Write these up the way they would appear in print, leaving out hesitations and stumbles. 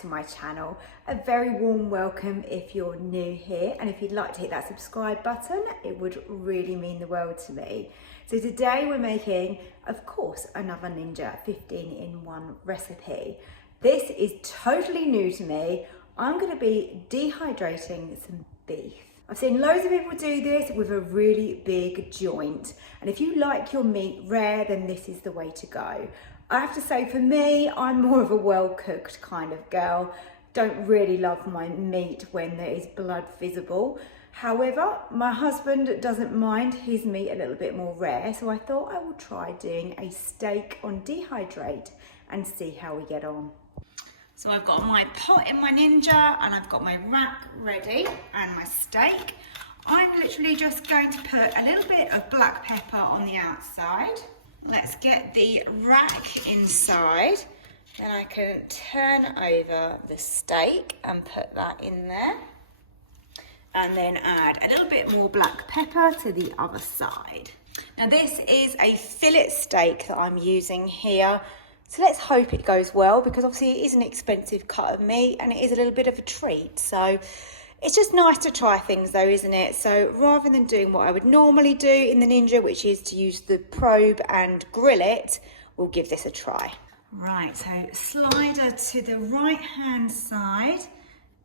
to my channel. A very warm welcome if you're new here, and if you'd like to hit that subscribe button, it would really mean the world to me. So today we're making, of course, another Ninja 15-in-1 recipe. This is totally new to me. I'm going to be dehydrating some beef. I've seen loads of people do this with a really big joint, and if you like your meat rare, then this is the way to go. I have to say, for me, I'm more of a well-cooked kind of girl. Don't really love my meat when there is blood visible. However, my husband doesn't mind his meat a little bit more rare, so I thought I would try doing a steak on dehydrate and see how we get on. So I've got my pot in my Ninja, and I've got my rack ready and my steak. I'm literally just going to put a little bit of black pepper on the outside. Let's get the rack inside. Then I can turn over the steak and put that in there. And then add a little bit more black pepper to the other side. Now this is a fillet steak that I'm using here. So let's hope it goes well, because obviously it is an expensive cut of meat and it is a little bit of a treat. So it's just nice to try things though, isn't it? So rather than doing what I would normally do in the Ninja, which is to use the probe and grill it, we'll give this a try. Right, so slider to the right hand side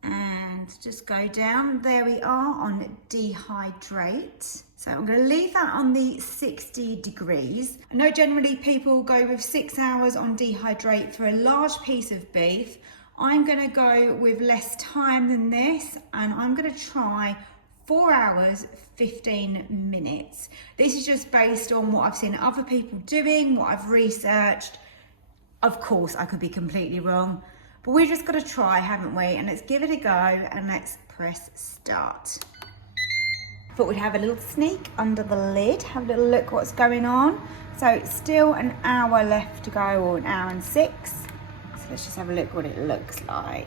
and just go down. There we are on dehydrate. So I'm going to leave that on the 60 degrees. I know generally people go with 6 hours on dehydrate for a large piece of beef. I'm going to go with less time than this, and I'm going to try 4 hours, 15 minutes. This is just based on what I've seen other people doing, what I've researched. Of course, I could be completely wrong, but we've just got to try, haven't we? And let's give it a go, and let's press start. Thought we'd have a little sneak under the lid, have a little look what's going on. So still an hour left to go, or an hour and 6. So let's just have a look what it looks like.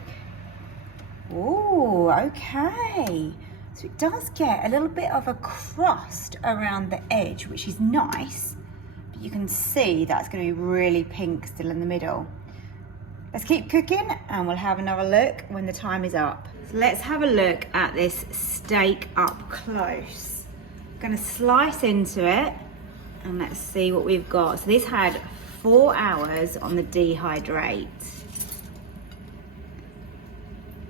Oh, okay. So it does get a little bit of a crust around the edge, which is nice. But you can see that's going to be really pink still in the middle. Let's keep cooking and we'll have another look when the time is up. So let's have a look at this steak up close. I'm going to slice into it and let's see what we've got. So this had 4 hours on the dehydrate.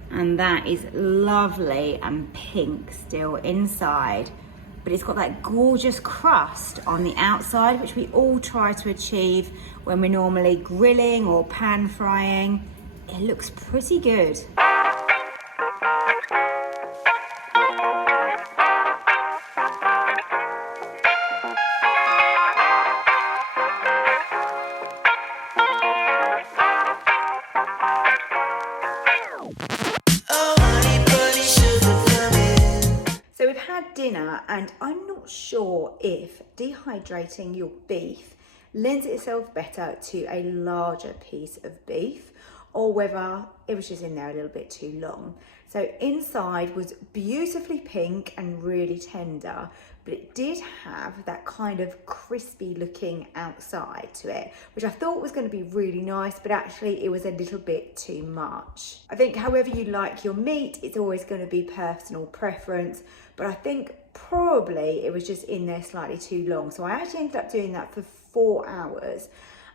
And that is lovely and pink still inside. But it's got that gorgeous crust on the outside, which we all try to achieve when we're normally grilling or pan frying. It looks pretty good. Dinner, and I'm not sure if dehydrating your beef lends itself better to a larger piece of beef, or whether it was just in there a little bit too long. So inside was beautifully pink and really tender, but it did have that kind of crispy looking outside to it, which I thought was going to be really nice, but actually it was a little bit too much. I think however you like your meat, it's always going to be personal preference, but I think probably it was just in there slightly too long. So I actually ended up doing that for 4 hours.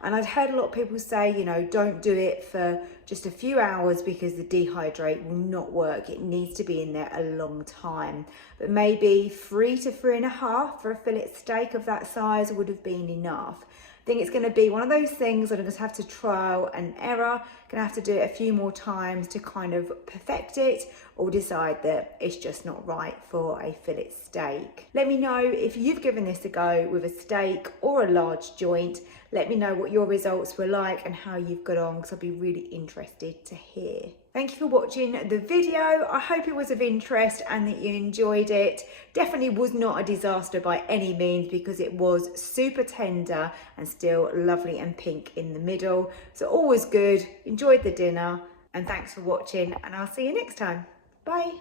And I'd heard a lot of people say, you know, don't do it for just a few hours because the dehydrate will not work. It needs to be in there a long time. But maybe 3 to 3.5 for a fillet steak of that size would have been enough. I think it's going to be one of those things that I just have to trial and error. Going to have to do it a few more times to kind of perfect it, or decide that it's just not right for a fillet steak. Let me know if you've given this a go with a steak or a large joint. Let me know what your results were like and how you've got on, because I'd be really interested to hear. Thank you for watching the video. I hope it was of interest and that you enjoyed it. Definitely was not a disaster by any means, because it was super tender and still lovely and pink in the middle. So all was good. Enjoyed the dinner, and thanks for watching, and I'll see you next time. Bye.